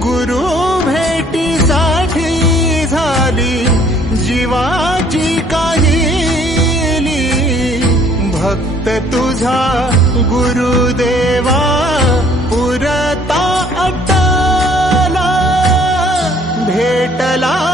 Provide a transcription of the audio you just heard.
गुरु भेटीसाठी झाली जीवाची काहिली। भक्त तुझा गुरुदेवा पुरता अटला भेटला